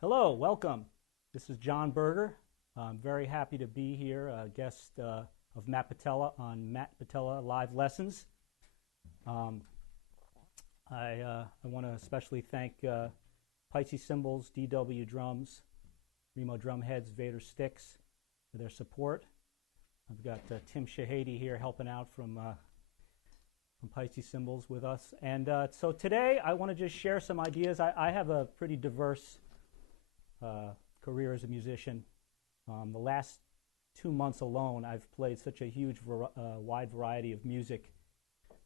Hello, welcome. This is Jon Berger. I'm very happy to be here, a guest of Matt Patella on Matt Patella Live Lessons. I want to especially thank Pisces Cymbals, DW Drums, Remo Drumheads, Vader Sticks for their support. I've got Tim Shahady here helping out from Pisces Cymbals with us. And so today I want to just share some ideas. I have a pretty diverse career as a musician. The last 2 months alone, I've played such a huge, wide variety of music,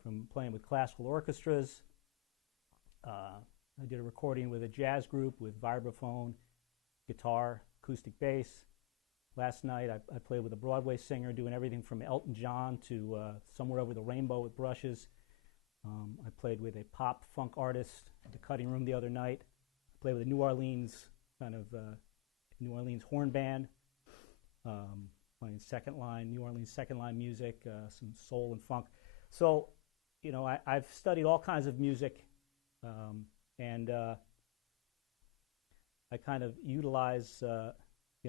from playing with classical orchestras. I did a recording with a jazz group with vibraphone, guitar, acoustic bass. Last night, I played with a Broadway singer, doing everything from Elton John to Somewhere Over the Rainbow with brushes. I played with a pop funk artist at the Cutting Room the other night. I played with a New Orleans horn band, playing New Orleans second line music, some soul and funk. So, I've studied all kinds of music, and I kind of utilize,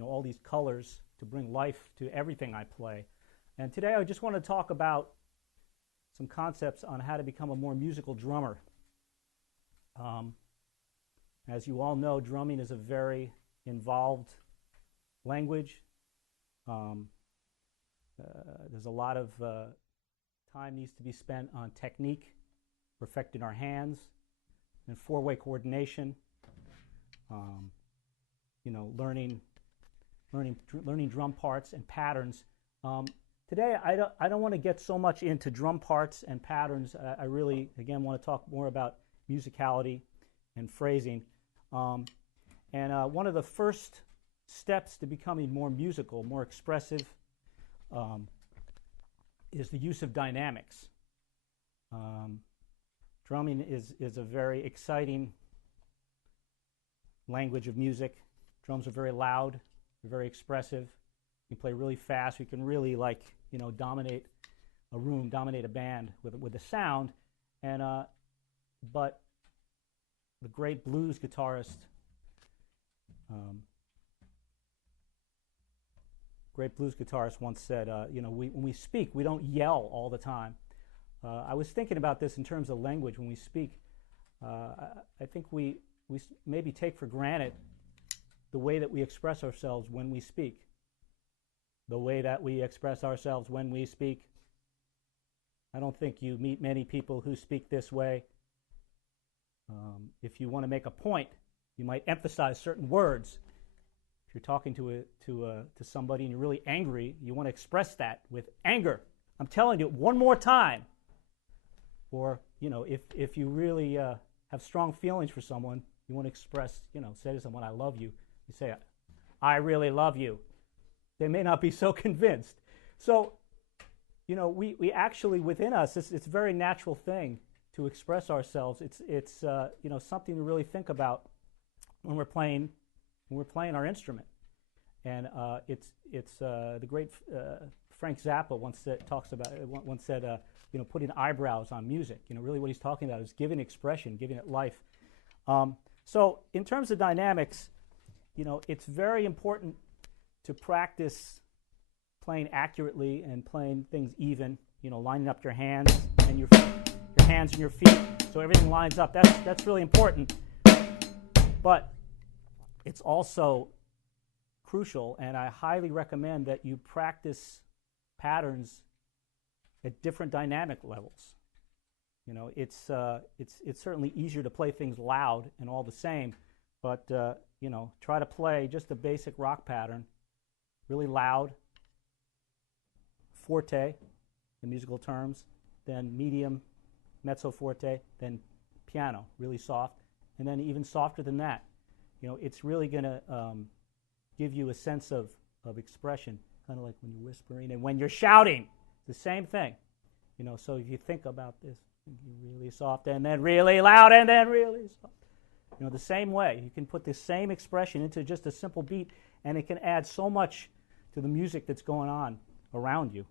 all these colors to bring life to everything I play. And today I just want to talk about some concepts on how to become a more musical drummer. As you all know, drumming is a very involved language. There's a lot of time needs to be spent on technique, perfecting our hands, and four-way coordination. Learning drum parts and patterns. Today, I don't want to get so much into drum parts and patterns. I really, again, want to talk more about musicality and phrasing. One of the first steps to becoming more musical, more expressive, is the use of dynamics. Drumming is a very exciting language of music. Drums are very loud, they're very expressive. You can play really fast. You can really dominate a room, dominate a band with the sound. But the great blues guitarist, once said, when we speak, we don't yell all the time. I was thinking about this in terms of language when we speak. I think we maybe take for granted the way that we express ourselves when we speak. The way that we express ourselves when we speak. I don't think you meet many people who speak this way. If you want to make a point, you might emphasize certain words. If you're talking to somebody and you're really angry, you want to express that with anger. I'm telling you one more time. Or if you really have strong feelings for someone, you want to express, say to someone, "I love you." You say, "I really love you." They may not be so convinced. So, we actually, within us, it's a very natural thing to express ourselves. It's something to really think about when we're playing our instrument. And it's the great Frank Zappa once said putting eyebrows on music. Really what he's talking about is giving expression, giving it life. So in terms of dynamics, it's very important to practice playing accurately and playing things even. Lining up your hands and your hands and your feet, so everything lines up. That's really important. But it's also crucial, and I highly recommend that you practice patterns at different dynamic levels. It's certainly easier to play things loud and all the same, but try to play just a basic rock pattern, really loud, forte, in musical terms, then medium, mezzo forte, then piano, really soft, and then even softer than that. It's really going to give you a sense of expression, kind of like when you're whispering and when you're shouting. It's the same thing. So if you think about this, really soft and then really loud and then really soft. The same way. You can put the same expression into just a simple beat, and it can add so much to the music that's going on around you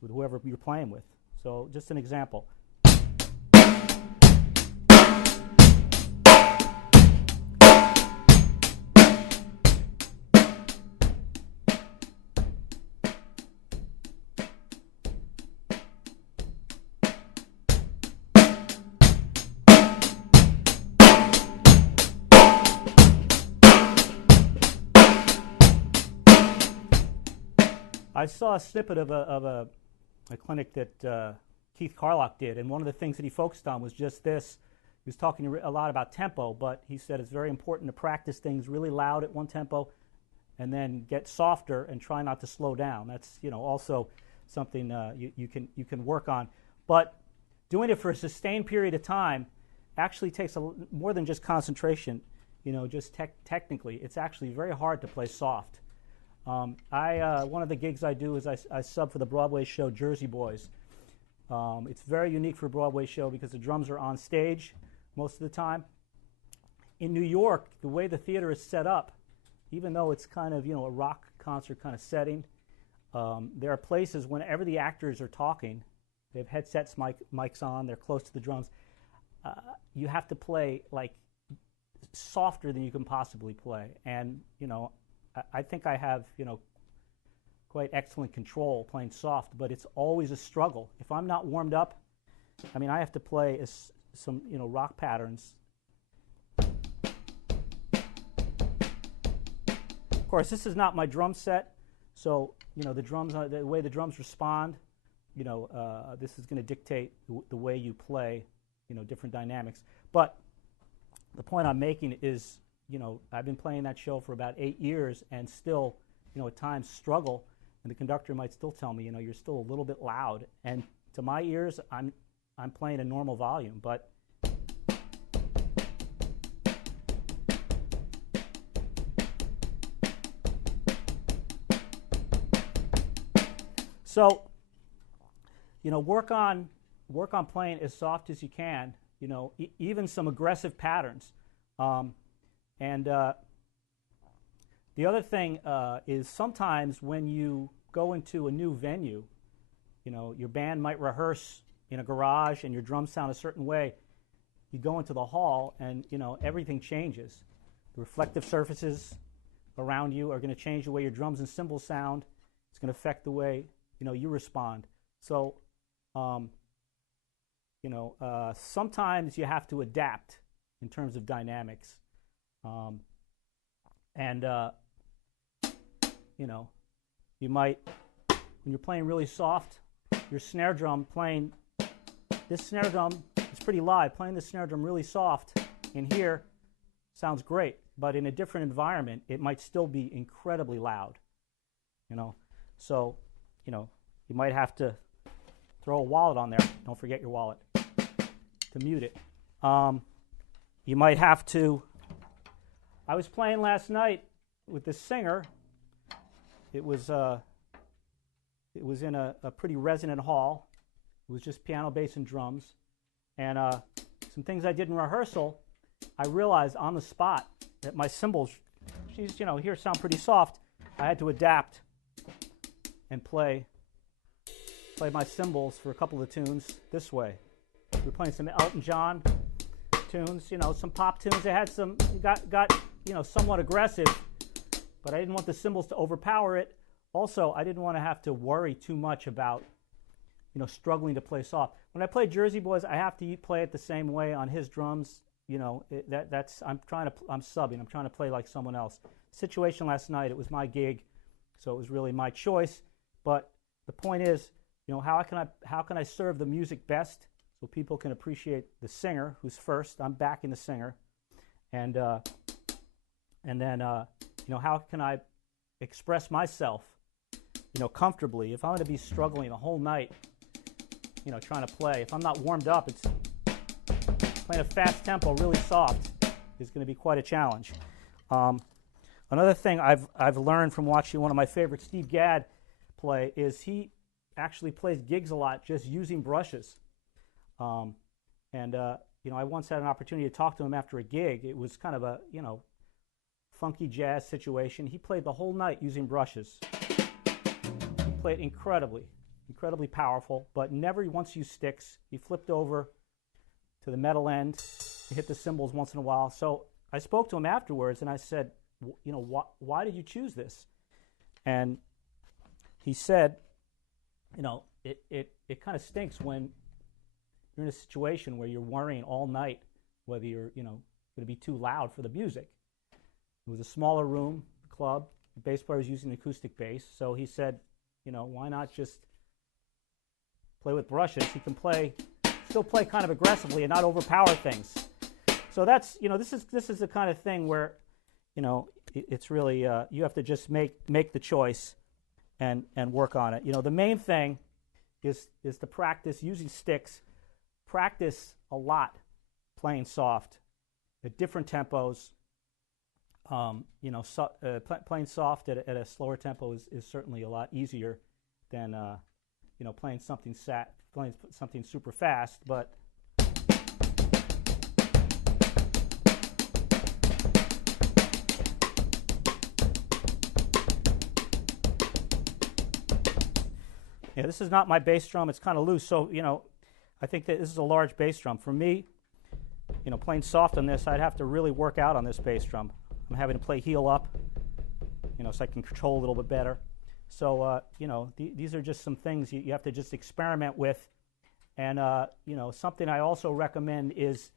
with whoever you're playing with. So just an example. I saw a snippet of a clinic that Keith Carlock did, and one of the things that he focused on was just this. He was talking a lot about tempo, but he said it's very important to practice things really loud at one tempo and then get softer and try not to slow down. That's also something you can work on. But doing it for a sustained period of time actually takes more than just concentration. Just technically, it's actually very hard to play soft. One of the gigs I do is I sub for the Broadway show Jersey Boys. It's very unique for a Broadway show because the drums are on stage most of the time. In New York, the way the theater is set up, even though it's kind of a rock concert kind of setting, there are places whenever the actors are talking, they have headsets, mics on, they're close to the drums. You have to play like softer than you can possibly play, and I think I have quite excellent control playing soft, but it's always a struggle. If I'm not warmed up, I have to play some rock patterns. Of course, this is not my drum set, so the drums, the way the drums respond, this is going to dictate the way you play, different dynamics. But the point I'm making is, I've been playing that show for about 8 years and still, at times struggle, and the conductor might still tell me, you're still a little bit loud. And to my ears, I'm playing a normal volume, but so, work on playing as soft as you can. Even some aggressive patterns. And the other thing is sometimes when you go into a new venue, your band might rehearse in a garage and your drums sound a certain way. You go into the hall and everything changes. The reflective surfaces around you are going to change the way your drums and cymbals sound. It's going to affect the way you respond. So sometimes you have to adapt in terms of dynamics. You might, when you're playing really soft, your snare drum this snare drum is pretty live. Playing the snare drum really soft in here sounds great, but in a different environment, it might still be incredibly loud. So, you might have to throw a wallet on there. Don't forget your wallet to mute it. You might have to. I was playing last night with this singer. It was in a pretty resonant hall. It was just piano, bass, and drums. And some things I did in rehearsal, I realized on the spot that my cymbals, here sound pretty soft. I had to adapt and play my cymbals for a couple of tunes this way. We're playing some Elton John tunes, some pop tunes. They had some got somewhat aggressive, but I didn't want the cymbals to overpower it. Also, I didn't want to have to worry too much about struggling to play soft. When I play Jersey Boys, I have to play it the same way on his drums. I'm subbing. I'm trying to play like someone else. Situation last night, it was my gig, so it was really my choice. But the point is, how can I serve the music best so people can appreciate the singer who's first. I'm backing the singer, and then how can I express myself comfortably if I'm going to be struggling the whole night trying to play. If I'm not warmed up, it's playing a fast tempo really soft is going to be quite a challenge. Another thing I've learned from watching one of my favorite Steve Gadd play is he actually plays gigs a lot just using brushes. I once had an opportunity to talk to him after a gig. It was kind of a funky jazz situation. He played the whole night using brushes. He played incredibly powerful, but never once used sticks. He flipped over to the metal end to hit the cymbals once in a while. So I spoke to him afterwards and I said, why did you choose this? And he said, it kind of stinks when you're in a situation where you're worrying all night whether you're going to be too loud for the music. It was a smaller room, club. The bass player was using an acoustic bass, so he said, why not just play with brushes? He can still play kind of aggressively and not overpower things. So that's, this is the kind of thing where, it's really, you have to just make the choice and work on it. The main thing is to practice using sticks. Practice a lot playing soft at different tempos. Playing soft at a slower tempo is certainly a lot easier than playing something super fast. But yeah, this is not my bass drum. It's kind of loose, so I think that this is a large bass drum. For me, playing soft on this, I'd have to really work out on this bass drum. I'm having to play heel up, so I can control a little bit better. So, these are just some things you have to just experiment with. And, something I also recommend is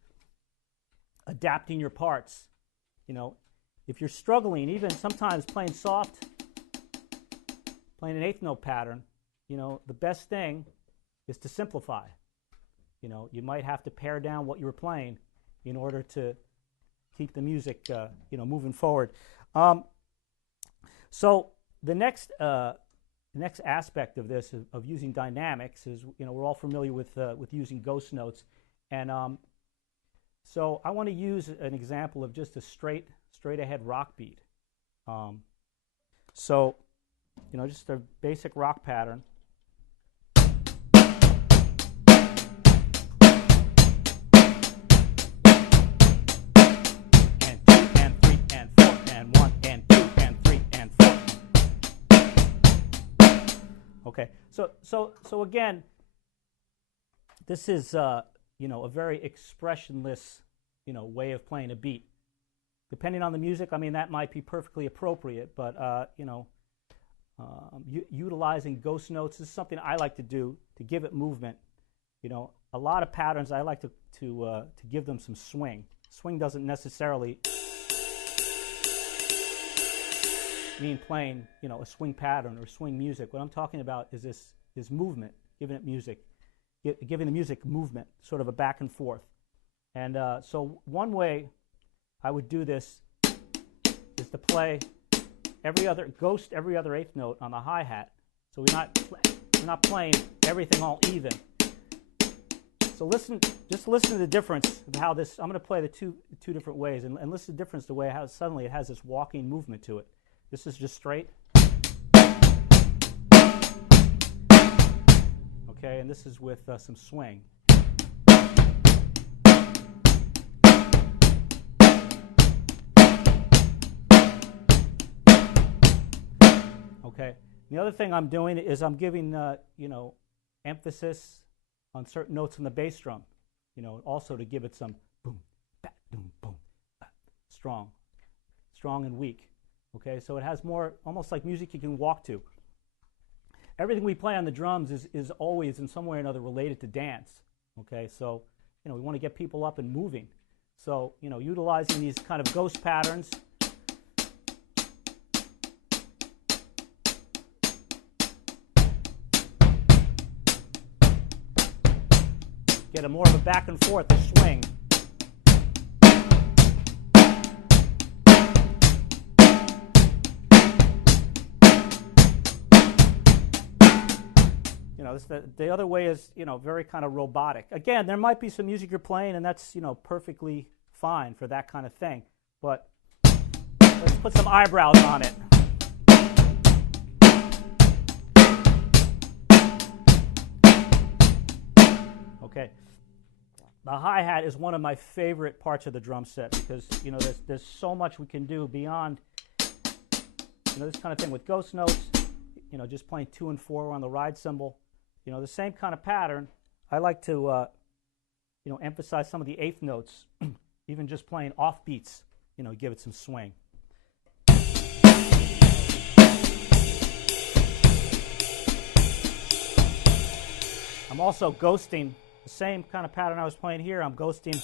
adapting your parts. If you're struggling, even sometimes playing soft, playing an eighth note pattern, the best thing is to simplify. You might have to pare down what you were playing in order to keep the music, moving forward. So the next aspect of this of using dynamics is, we're all familiar with using ghost notes, and so I want to use an example of just a straight ahead rock beat. So, just a basic rock pattern. Okay, so again, this is a very expressionless way of playing a beat. Depending on the music, that might be perfectly appropriate, but utilizing ghost notes is something I like to do to give it movement. A lot of patterns I like to give them some swing. Swing doesn't necessarily mean playing, a swing pattern or swing music. What I'm talking about is movement, giving it music, giving the music movement, sort of a back and forth. And so one way I would do this is to play every other eighth note on the hi-hat. So we're not playing everything all even. So just listen to the difference of how this. I'm going to play the two different ways, and listen to the difference the way how suddenly it has this walking movement to it. This is just straight. Okay, and this is with some swing. Okay. The other thing I'm doing is I'm giving emphasis on certain notes on the bass drum, also to give it some boom, bat, boom, boom, strong and weak. Okay, so it has more, almost like music you can walk to. Everything we play on the drums is always in some way or another related to dance. Okay, so we want to get people up and moving. So utilizing these kind of ghost patterns. Get more of a back and forth, a swing. The other way is, very kind of robotic. Again, there might be some music you're playing, and that's, perfectly fine for that kind of thing. But let's put some eyebrows on it. Okay. The hi-hat is one of my favorite parts of the drum set because, there's so much we can do beyond, this kind of thing with ghost notes, just playing 2 and 4 on the ride cymbal. The same kind of pattern. I like to, emphasize some of the eighth notes, even just playing off beats, give it some swing. I'm also ghosting the same kind of pattern I was playing here. I'm ghosting.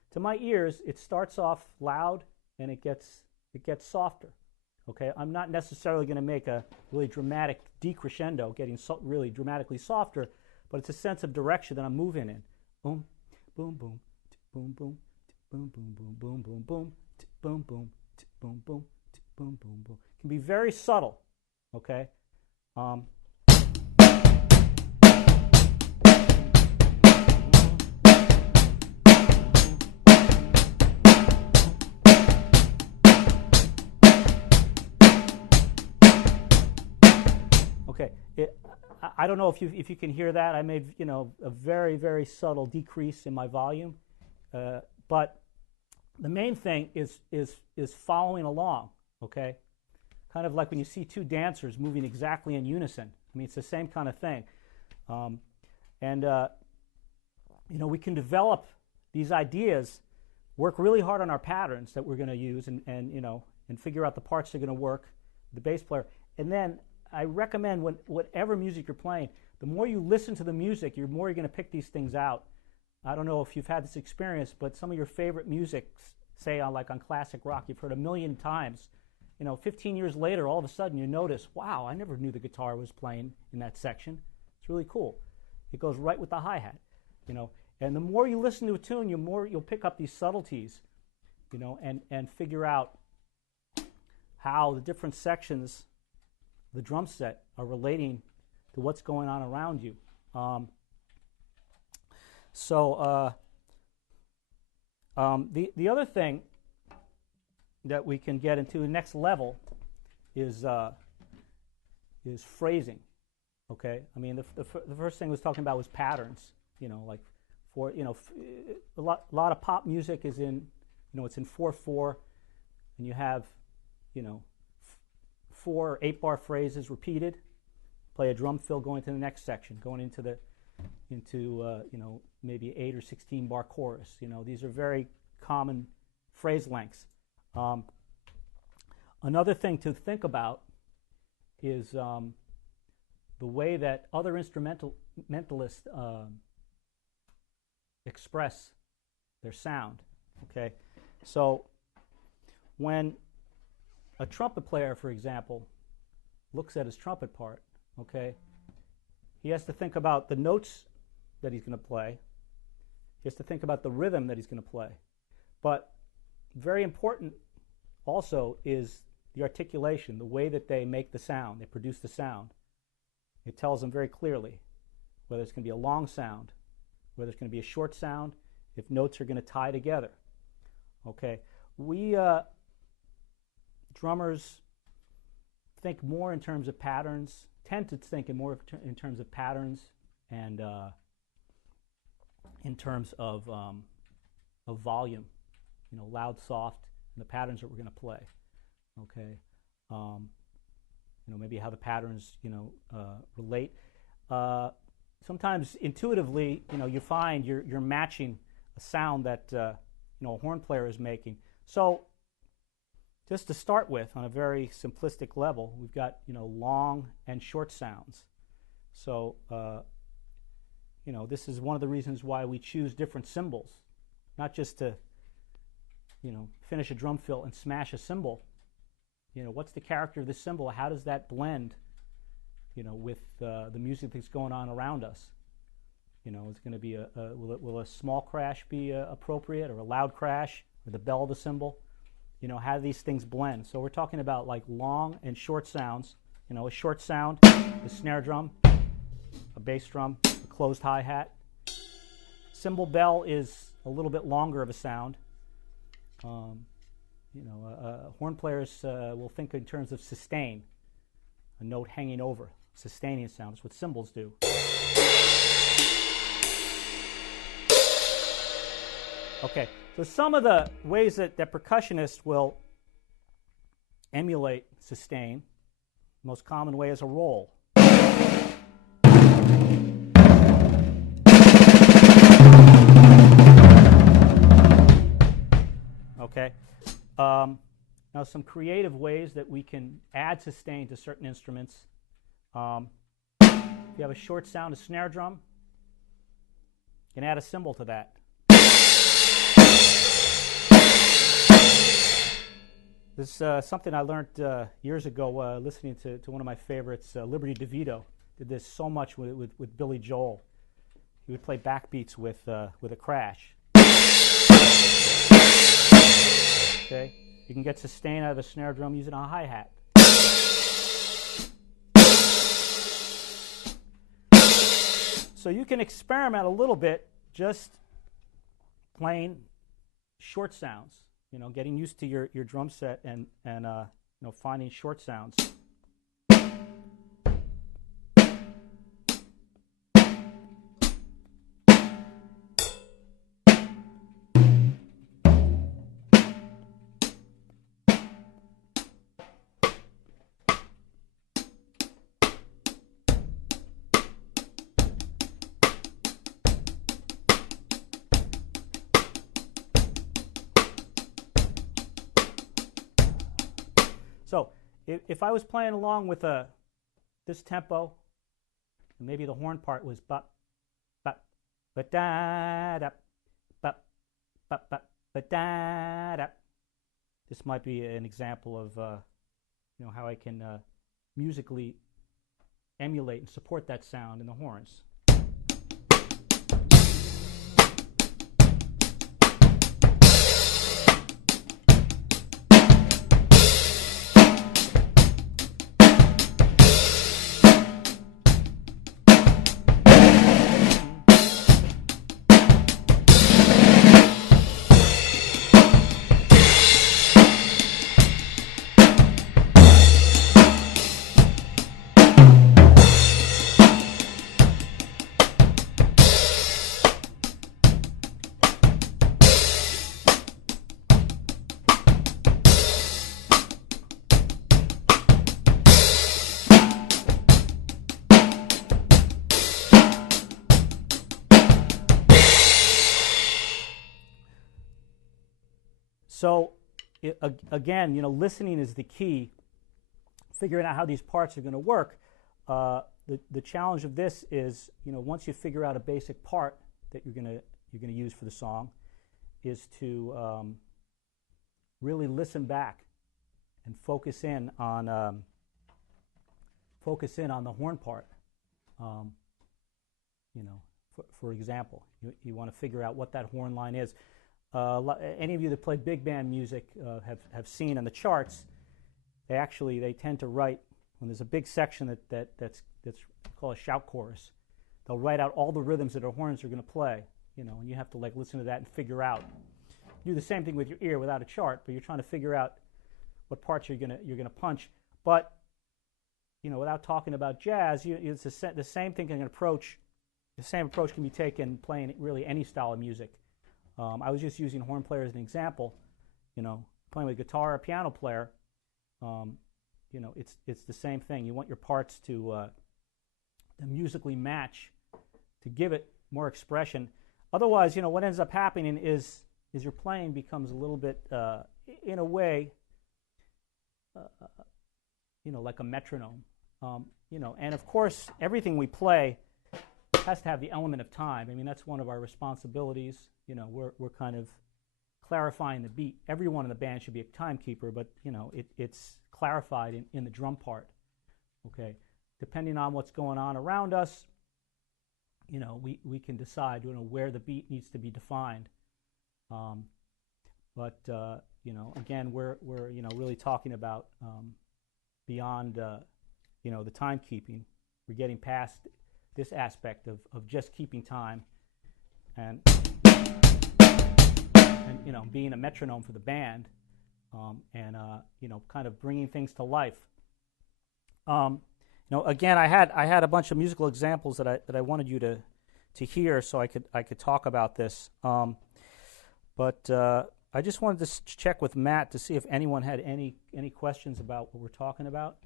To my ears, it starts off loud and it gets softer. Okay, I'm not necessarily going to make a really dramatic decrescendo, getting really dramatically softer, but it's a sense of direction that I'm moving in. Boom, boom, boom, boom, boom, boom, boom, boom, boom, boom, boom, boom, boom, boom, boom, boom, boom, boom. It can be very subtle. Okay. Okay, I don't know if you can hear that. I made a very, very subtle decrease in my volume, but the main thing is following along. Okay, kind of like when you see two dancers moving exactly in unison. I mean, it's the same kind of thing, we can develop these ideas, work really hard on our patterns that we're going to use, and figure out the parts that are going to work, the bass player, and then I recommend whatever music you're playing, the more you listen to the music, the more you're going to pick these things out. I don't know if you've had this experience, but some of your favorite music, say on classic rock, you've heard a million times. 15 years later, all of a sudden you notice, wow, I never knew the guitar was playing in that section. It's really cool. It goes right with the hi-hat, And the more you listen to a tune, the more you'll pick up these subtleties, and figure out how the different sections, the drum set, are relating to what's going on around you. The other thing that we can get into the next level is phrasing. Okay, I mean the first thing I was talking about was patterns. A lot of pop music is in it's in 4/4, and you have 4 or 8 bar phrases repeated. Play a drum fill going to the next section, going into maybe 8 or 16 bar chorus. These are very common phrase lengths. Another thing to think about is the way that other instrumentalists express their sound. Okay, so when a trumpet player, for example, looks at his trumpet part, okay, he has to think about the notes that he's going to play. He has to think about the rhythm that he's going to play. But very important also is the articulation, the way that they make the sound, they produce the sound. It tells them very clearly whether it's going to be a long sound, whether it's going to be a short sound, if notes are going to tie together. Okay, we drummers think more in terms of patterns, tend to think in terms of patterns and in terms of volume, loud, soft, and the patterns that we're going to play. Okay, maybe how the patterns relate. Sometimes intuitively, you find you're matching a sound that a horn player is making. So just to start with, on a very simplistic level, we've got long and short sounds. So this is one of the reasons why we choose different cymbals, not just to finish a drum fill and smash a cymbal. What's the character of the cymbal? How does that blend with the music that's going on around us? It's going to be will a small crash be appropriate, or a loud crash, or the bell of the cymbal? How do these things blend? So we're talking about like long and short sounds. A short sound, the snare drum, a bass drum, a closed hi-hat. Cymbal bell is a little bit longer of a sound. Horn players will think in terms of sustain, a note hanging over, sustaining sound. That's what cymbals do. Okay, so some of the ways that percussionists will emulate sustain, the most common way is a roll. Okay. Now, some creative ways that we can add sustain to certain instruments. If you have a short sound, a snare drum, you can add a cymbal to that. This is something I learned years ago listening to one of my favorites, Liberty DeVito. Did this so much with Billy Joel. He would play backbeats with a crash. Okay, you can get sustain out of a snare drum using a hi-hat. So you can experiment a little bit just playing short sounds, getting used to your drum set and finding short sounds. So if I was playing along with this tempo, and maybe the horn part was ba ba ba da da ba ba ba ba da da. This might be an example of how I can musically emulate and support that sound in the horns. So again, listening is the key. Figuring out how these parts are going to work. The challenge of this is, once you figure out a basic part that you're going to use for the song, is to really listen back and focus in on the horn part. For example, you want to figure out what that horn line is. Any of you that play big band music have seen on the charts. They tend to write when there's a big section that's called a shout chorus. They'll write out all the rhythms that our horns are going to play. And you have to listen to that and figure out. Do the same thing with your ear without a chart, but you're trying to figure out what parts you're gonna punch. But without talking about jazz, it's the same thing can approach. The same approach can be taken playing really any style of music. I was just using horn player as an example. Playing with guitar or piano player, it's the same thing. You want your parts to musically match, to give it more expression. Otherwise, what ends up happening is your playing becomes a little bit, in a way, like a metronome. And of course, everything we play has to have the element of time. I mean, that's one of our responsibilities. We're kind of clarifying the beat. Everyone in the band should be a timekeeper, but it's clarified in the drum part. Okay, depending on what's going on around us, we can decide where the beat needs to be defined. But again, we're really talking about beyond the timekeeping. We're getting past this aspect of just keeping time and being a metronome for the band, and kind of bringing things to life. Again, I had a bunch of musical examples that I wanted you to hear, so I could talk about this. But I just wanted to check with Matt to see if anyone had any questions about what we're talking about.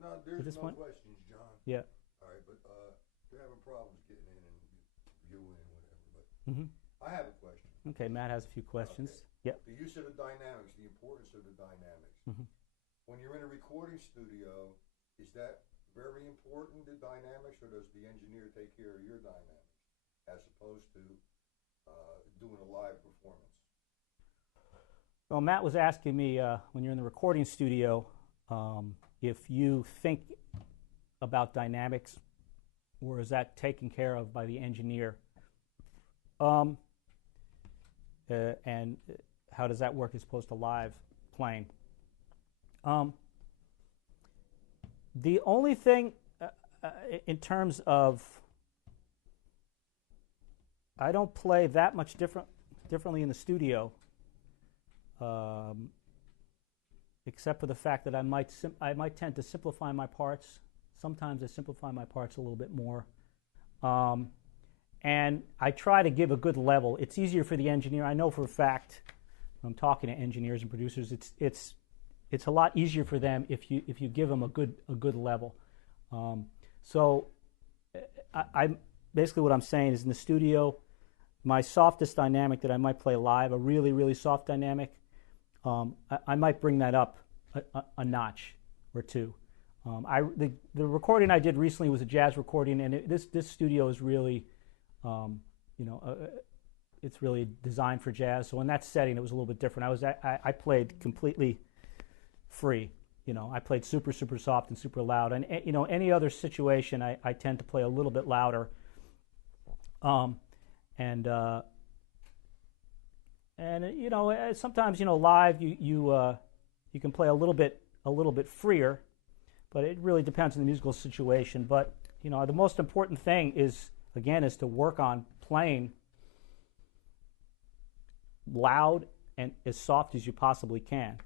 No, there's no questions, John. Yeah. All right, but you're having problems getting in and viewing and whatever. But I have a question. Okay, Matt has a few questions. Okay. Yep. The use of the dynamics, the importance of the dynamics. Mm-hmm. When you're in a recording studio, is that very important, the dynamics, or does the engineer take care of your dynamics as opposed to doing a live performance? Well, Matt was asking me when you're in the recording studio if you think about dynamics, or is that taken care of by the engineer? And how does that work as opposed to live playing? The only thing in terms of, I don't play that much differently in the studio, except for the fact that I might tend to simplify my parts. Sometimes I simplify my parts a little bit more, and I try to give a good level. It's easier for the engineer. I know for a fact, when I'm talking to engineers and producers, it's a lot easier for them if you give them a good level. So I basically what I'm saying is in the studio, my softest dynamic that I might play live, a really, really soft dynamic, I might bring that up a notch or two. The recording I did recently was a jazz recording, and this studio is really, it's really designed for jazz. So in that setting, it was a little bit different. I played completely free. I played super, super soft and super loud. And any other situation, I tend to play a little bit louder. Sometimes live you can play a little bit freer, but it really depends on the musical situation. But the most important thing is to work on playing loud and as soft as you possibly can.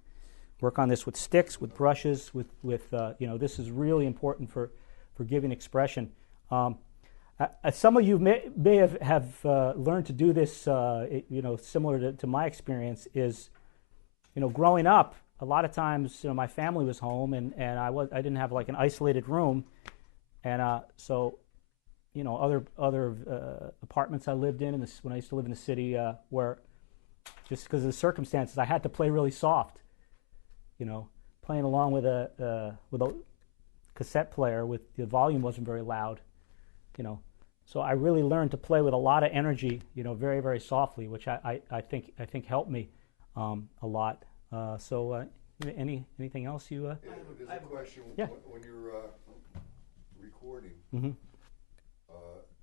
Work on this with sticks, with brushes, with this is really important for giving expression. Some of you may have learned to do this, similar to my experience. Is growing up, a lot of times my family was home and I didn't have like an isolated room, and so other apartments I lived in when I used to live in the city, where just because of the circumstances I had to play really soft. Playing along with a cassette player with the volume wasn't very loud. So I really learned to play with a lot of energy, very, very softly, which I think helped me a lot. Anything else you? There's a question. Yeah. When you're recording, Mm-hmm.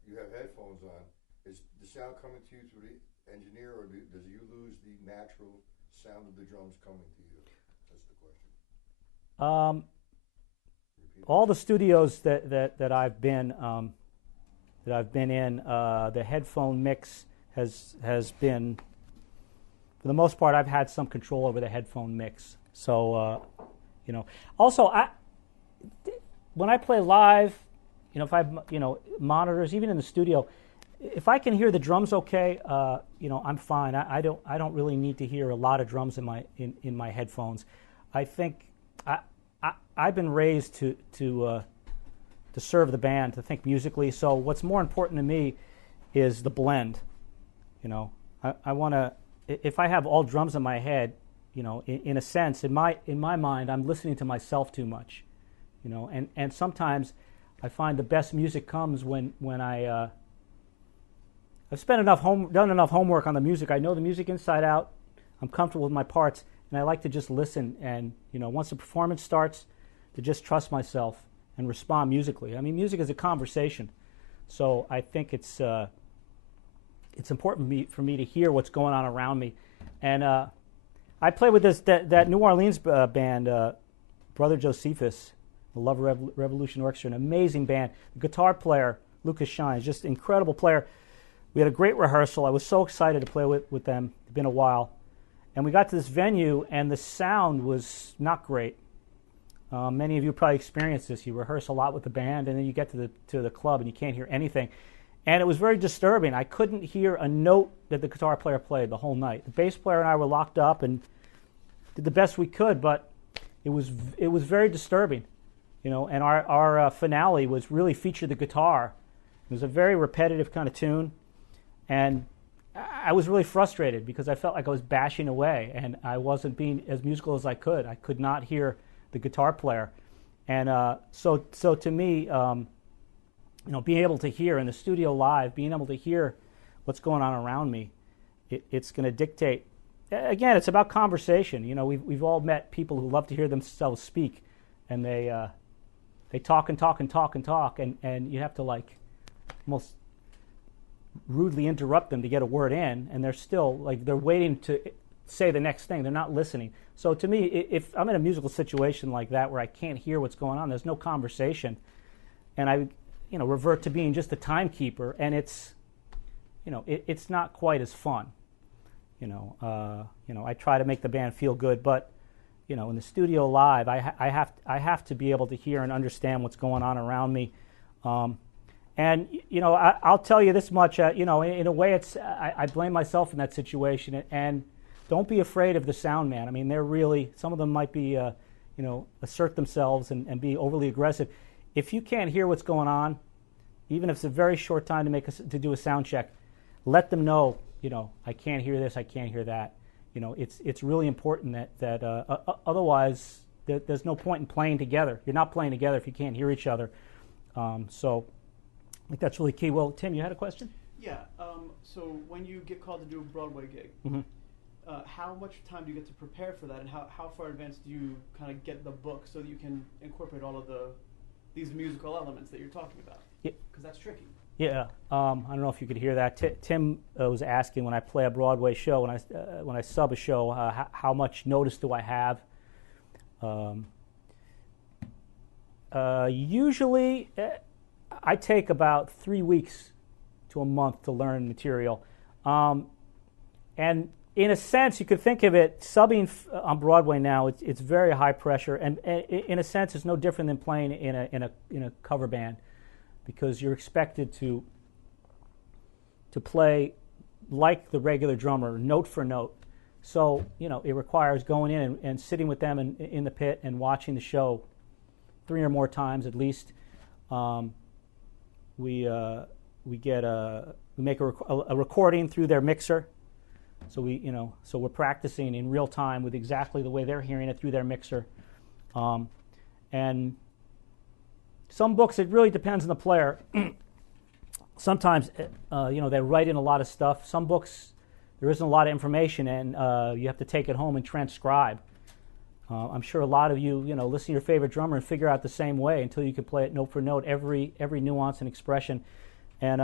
You have headphones on. Is the sound coming to you through the engineer, or does you lose the natural sound of the drums coming to you? That's the question. All the studios that I've been in, the headphone mix has been, for the most part, I've had some control over the headphone mix. So also when I play live, if I have monitors, even in the studio, if I can hear the drums okay, I'm fine. I don't really need to hear a lot of drums in my headphones. I think I've been raised to serve the band, to think musically. So what's more important to me is the blend. I want to. If I have all drums in my head, in a sense, in my mind, I'm listening to myself too much. And sometimes I find the best music comes when I've done enough homework on the music. I know the music inside out. I'm comfortable with my parts, and I like to just listen. And once the performance starts, to just trust myself and respond musically. I mean, music is a conversation, so I think it's important for me to hear what's going on around me. And I play with that New Orleans band, Brother Josephus, the Love Revolution Orchestra, an amazing band. The guitar player, Lucas Shines, just an incredible player. We had a great rehearsal. I was so excited to play with them. It's been a while. And we got to this venue, and the sound was not great. Many of you probably experienced this. You rehearse a lot with the band, and then you get to the club, and you can't hear anything. And it was very disturbing. I couldn't hear a note that the guitar player played the whole night. The bass player and I were locked up and did the best we could, but it was very disturbing. And our finale really featured the guitar. It was a very repetitive kind of tune, and I was really frustrated because I felt like I was bashing away, and I wasn't being as musical as I could. I could not hear the guitar player, and so to me, being able to hear in the studio live, being able to hear what's going on around me, it's going to dictate again, it's about conversation. You know, we've all met people who love to hear themselves speak, and they talk and talk and talk and talk, and you have to like almost rudely interrupt them to get a word in, and they're still like they're waiting to say the next thing. They're not listening. So to me, if I'm in a musical situation like that where I can't hear what's going on, there's no conversation, and I, revert to being just a timekeeper, and it's not quite as fun. I try to make the band feel good, but in the studio live, I have to be able to hear and understand what's going on around me. And I'll tell you this much. In a way, I blame myself in that situation. And don't be afraid of the sound man. I mean, they're really, some of them might be, assert themselves and be overly aggressive. If you can't hear what's going on, even if it's a very short time to do a sound check, let them know. I can't hear this. I can't hear that. It's really important that otherwise there's no point in playing together. You're not playing together if you can't hear each other. So I think that's really key. Well, Tim, you had a question? Yeah. So when you get called to do a Broadway gig, mm-hmm. How much time do you get to prepare for that, and how far in advance do you kind of get the book so that you can incorporate all of these musical elements that you're talking about? Yeah. Because that's tricky. Yeah. I don't know if you could hear that. Tim was asking when I play a Broadway show, when I sub a show, how much notice do I have? Usually, I take about 3 weeks to a month to learn material. And in a sense, you could think of it, subbing on Broadway now, it's very high pressure, and in a sense, it's no different than playing in a cover band, because you're expected to play like the regular drummer, note for note. So, it requires going in and sitting with them in the pit and watching the show 3 or more times at least. We make a recording through their mixer. So we're practicing in real time with exactly the way they're hearing it through their mixer. And some books, it really depends on the player. Sometimes, they write in a lot of stuff. Some books, there isn't a lot of information, and you have to take it home and transcribe. I'm sure a lot of you, listen to your favorite drummer and figure out the same way until you can play it note for note, every nuance and expression. And,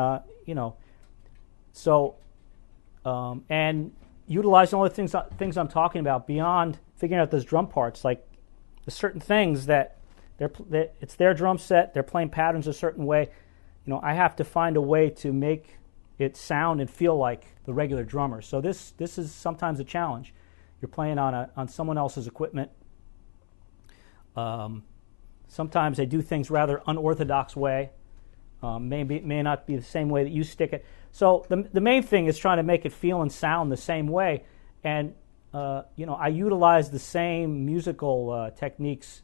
and utilize all the things I'm talking about beyond figuring out those drum parts, like the certain things that it's their drum set, they're playing patterns a certain way. I have to find a way to make it sound and feel like the regular drummer. So this is sometimes a challenge. You're playing on someone else's equipment. Sometimes they do things rather unorthodox way. May not be the same way that you stick it. So the main thing is trying to make it feel and sound the same way. And I utilize the same musical techniques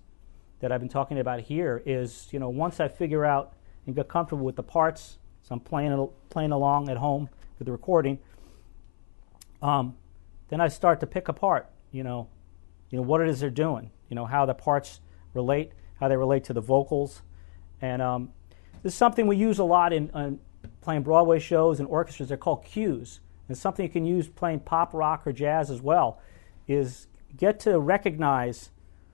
that I've been talking about here. Is once I figure out and get comfortable with the parts, so I'm playing along at home with the recording. Then I start to pick apart, what it is they're doing, how the parts relate, how they relate to the vocals, and this is something we use a lot in playing Broadway shows and orchestras. They're called cues. And something you can use playing pop, rock, or jazz as well is get to recognize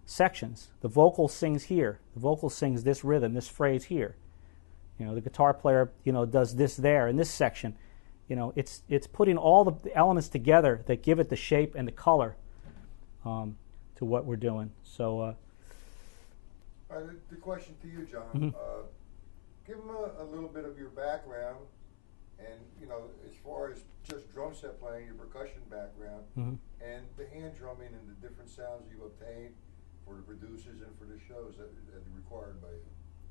sections. The vocal sings here. The vocal sings this rhythm, this phrase here. The guitar player, does this there in this section. It's putting all the elements together that give it the shape and the color to what we're doing. So, the question to you, Jon. Mm-hmm. Give them a little bit of your background, and as far as just drum set playing, your percussion background, mm-hmm. and the hand drumming and the different sounds you obtained for the producers and for the shows that are required by you.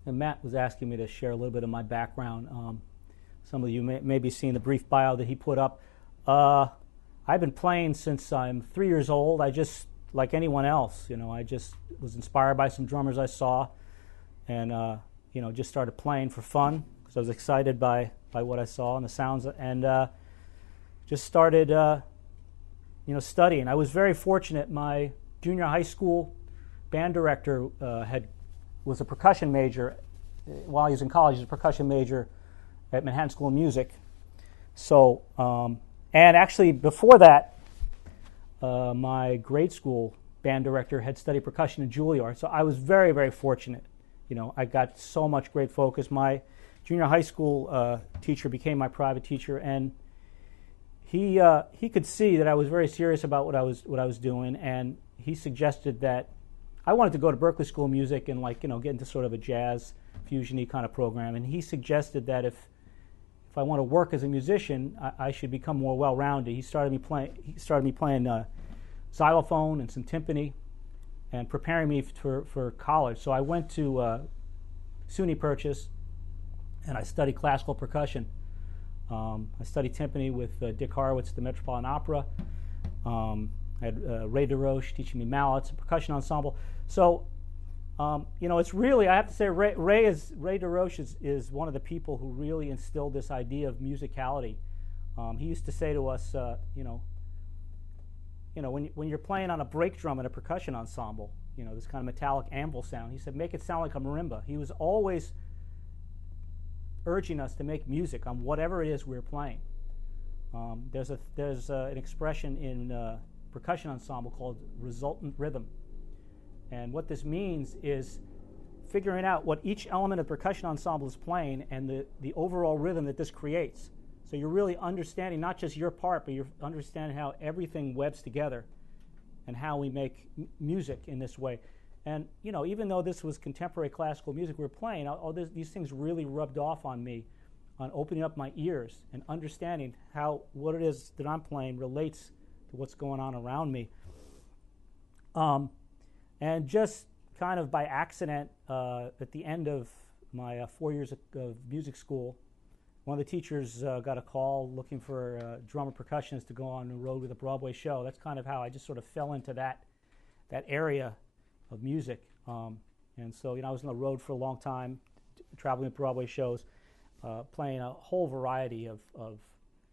And Matt was asking me to share a little bit of my background. Some of you may be seeing the brief bio that he put up. I've been playing since I'm 3 years old. I just, like anyone else, I just was inspired by some drummers I saw, and just started playing for fun because I was excited by what I saw and the sounds, and just started studying. I was very fortunate. My junior high school band director was a percussion major. While he was in college, he was a percussion major at Manhattan School of Music. So, and actually before that, my grade school band director had studied percussion in Juilliard, so I was very, very fortunate. You know, I got so much great focus. My junior high school teacher became my private teacher, and he could see that I was very serious about what I was doing, and he suggested that I wanted to go to Berklee School of Music and, like, you know, get into sort of a jazz fusion-y kind of program. And he suggested that if I want to work as a musician, I should become more well-rounded. He started me playing xylophone and some timpani, and preparing me for college. So I went to SUNY Purchase, and I studied classical percussion. I studied timpani with Dick Horowitz at the Metropolitan Opera. I had Ray DeRoche teaching me mallets, a percussion ensemble. So, you know, it's really, I have to say, Ray DeRoche is one of the people who really instilled this idea of musicality. He used to say to us, you know, when you're playing on a brake drum in a percussion ensemble, you know, this kind of metallic anvil sound, he said, make it sound like a marimba. He was always urging us to make music on whatever it is we're playing. There's an expression in percussion ensemble called resultant rhythm. And what this means is figuring out what each element of the percussion ensemble is playing and the overall rhythm that this creates. So you're really understanding not just your part, but you're understanding how everything webs together and how we make music in this way. And, you know, even though this was contemporary classical music we were playing, these things really rubbed off on me, on opening up my ears and understanding how what it is that I'm playing relates to what's going on around me. And just kind of by accident, at the end of my 4 years of music school, one of the teachers got a call looking for a drummer percussionist to go on the road with a Broadway show. That's kind of how I just sort of fell into that area of music. And so, you know, I was on the road for a long time, traveling with Broadway shows, playing a whole variety of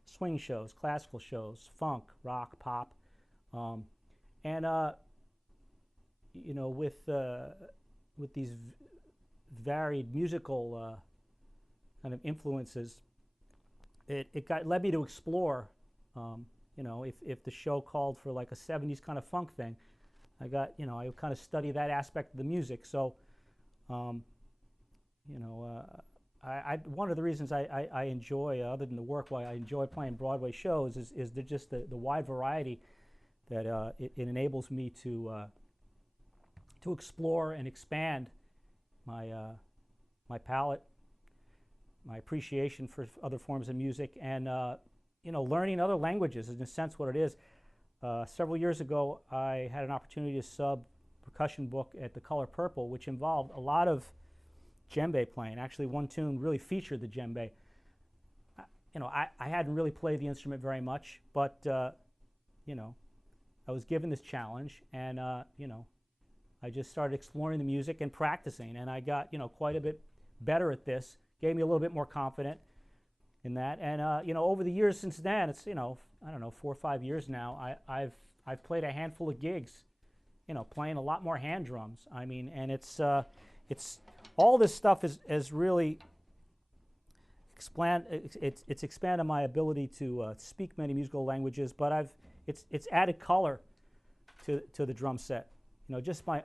swing shows, classical shows, funk, rock, pop. You know, with these varied musical kind of influences, it led me to explore. You know, if the show called for like a 70s kind of funk thing, I kind of study that aspect of the music. So, you know, one of the reasons I enjoy, other than the work, why I enjoy playing Broadway shows is just the wide variety that it enables me to explore and expand my palette, my appreciation for other forms of music, and you know, learning other languages is in a sense what it is. Several years ago, I had an opportunity to sub percussion book at the Color Purple, which involved a lot of djembe playing. Actually, one tune really featured the djembe. You know, I hadn't really played the instrument very much, but you know, I was given this challenge, and you know, I just started exploring the music and practicing, and I got, you know, quite a bit better at this. Gave me a little bit more confident in that, and you know, over the years since then, it's, you know, I don't know, 4 or 5 years now, I've played a handful of gigs, you know, playing a lot more hand drums. I mean, and it's all this stuff is really it's expanded my ability to speak many musical languages, but it's added color to the drum set. You know, just my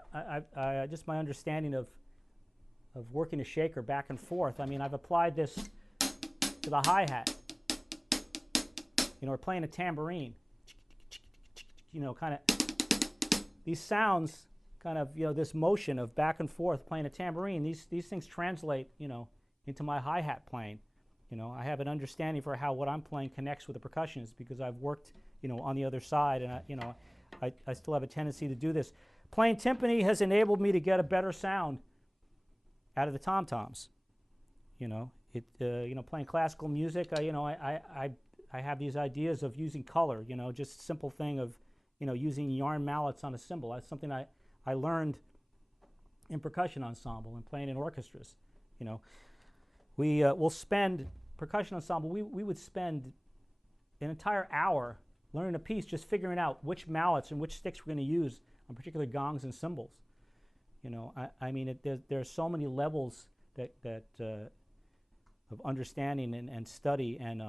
understanding of working a shaker back and forth. I mean, I've applied this to the hi-hat. You know, we're playing a tambourine. You know, kind of these sounds, kind of, you know, this motion of back and forth playing a tambourine. These things translate, you know, into my hi-hat playing. You know, I have an understanding for how what I'm playing connects with the percussionists because I've worked, you know, on the other side, and I still have a tendency to do this. Playing timpani has enabled me to get a better sound out of the tom-toms. You know, you know, playing classical music, you know, I have these ideas of using color. You know, just simple thing of, you know, using yarn mallets on a cymbal. That's something I learned in percussion ensemble and playing in orchestras. You know, we'll spend percussion ensemble. We would spend an entire hour learning a piece, just figuring out which mallets and which sticks we're going to use on particular gongs and cymbals. You know, I mean, there are so many levels that of understanding and study and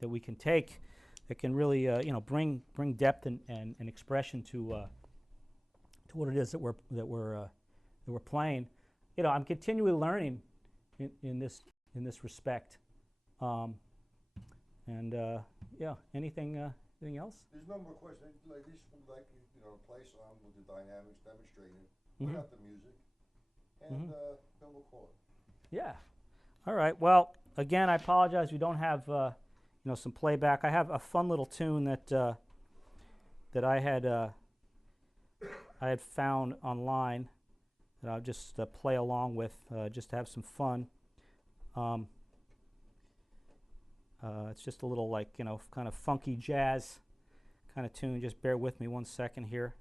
that we can take that can really bring depth and expression to what it is that we're playing. I'm continually learning in this respect. Anything else? There's no more questions. Like these, play some with the dynamics, demonstrate it, Mm-hmm. put out the music, and then we'll call it. Yeah. All right. Well, again, I apologize. We don't have some playback. I have a fun little tune that I had found online that I'll just play along with just to have some fun. It's just a little kind of funky jazz kind of tune. Just bear with me 1 second here.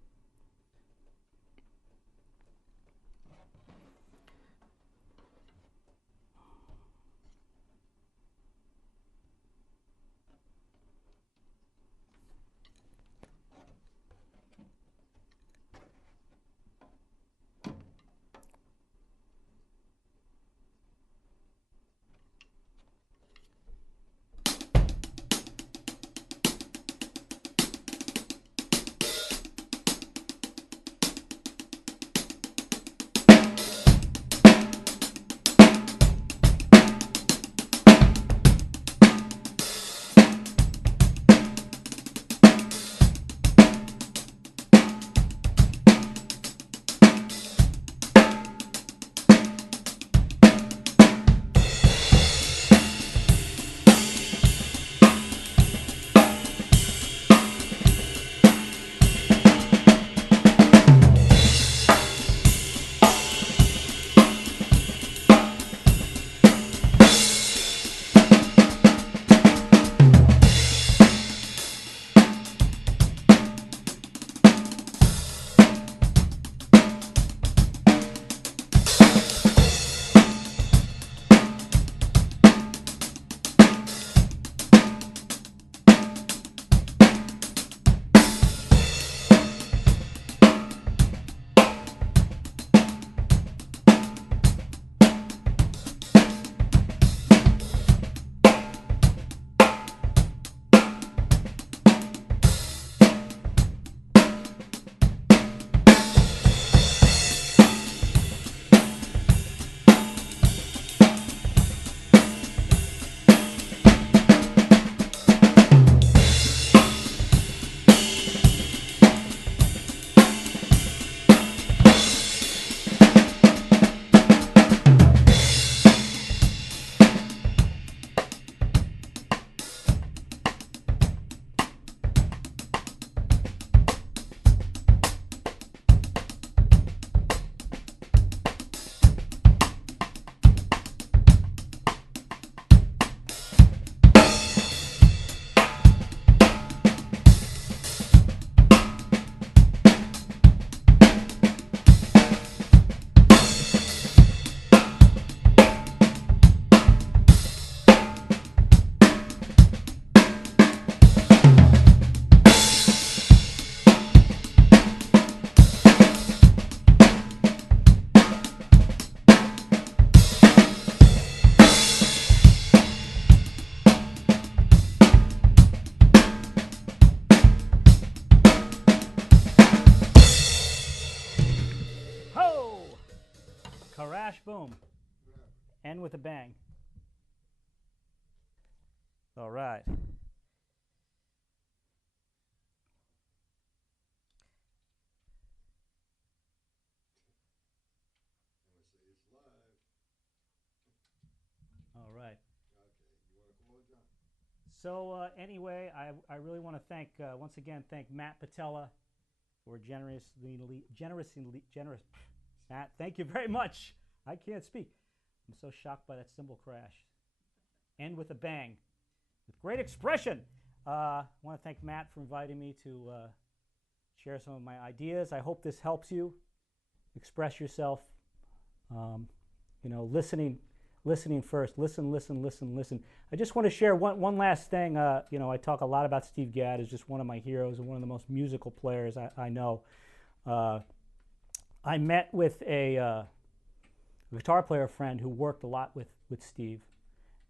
Crash, boom. End with a bang. All right. All right. So anyway, I really want to thank once again Matt Patella for generous. Matt, thank you very much. I can't speak. I'm so shocked by that cymbal crash. End with a bang, with great expression. I want to thank Matt for inviting me to share some of my ideas. I hope this helps you express yourself. Listening first. Listen. I just want to share one last thing. I talk a lot about Steve Gadd as just one of my heroes and one of the most musical players I know. I met with a guitar player friend who worked a lot with Steve,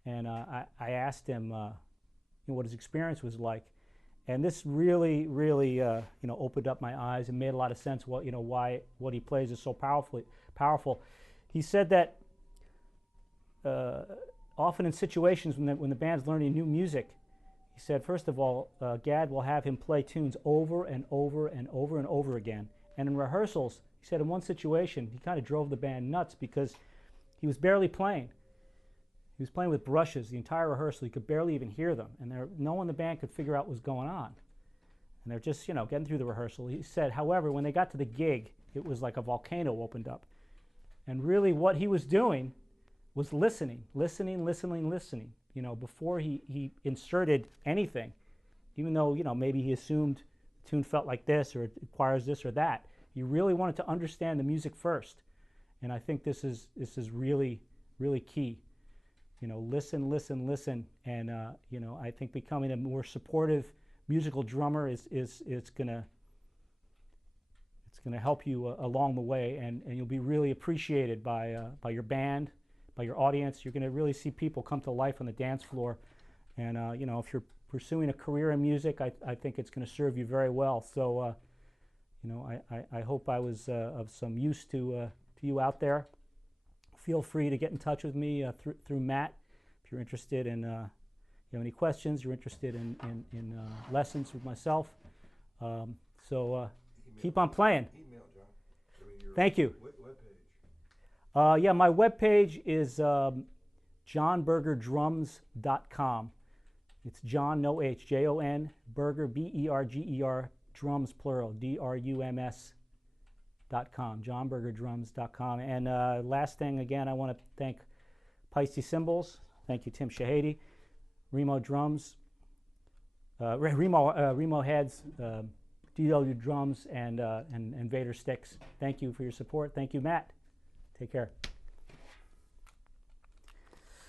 and I asked him what his experience was like, And this really, really, opened up my eyes and made a lot of sense. Why what he plays is so powerful. He said that often in situations when the band's learning new music, he said, first of all, Gad will have him play tunes over and over and over and over again. And in rehearsals, he said in one situation, he kind of drove the band nuts because he was barely playing. He was playing with brushes the entire rehearsal. You could barely even hear them. And no one in the band could figure out what was going on. And they're just, getting through the rehearsal. He said, however, when they got to the gig, it was like a volcano opened up. And really what he was doing was listening, before he inserted anything. Even though, maybe he assumed the tune felt like this or it requires this or that. He really wanted to understand the music first. And I think this is really, really key. Listen, and I think becoming a more supportive musical drummer is gonna help you along the way, and you'll be really appreciated by your band, by your audience. You're gonna really see people come to life on the dance floor, and if you're pursuing a career in music, I think it's gonna serve you very well. So I hope I was of some use to you out there. Feel free to get in touch with me through Matt if you're interested in, you have any questions, you're interested in lessons with myself. Keep on playing. Email, Jon. Thank you. Webpage. My webpage is jonbergerdrums.com. It's Jon, no H, Jon, Berger, Berger, drums, plural, drums.com, jonbergerdrums.com. And last thing, again, I want to thank Peisty Cymbals. Thank you, Tim Shahady. Remo Drums, Remo Heads, DW Drums, and Vader Sticks. Thank you for your support. Thank you, Matt. Take care.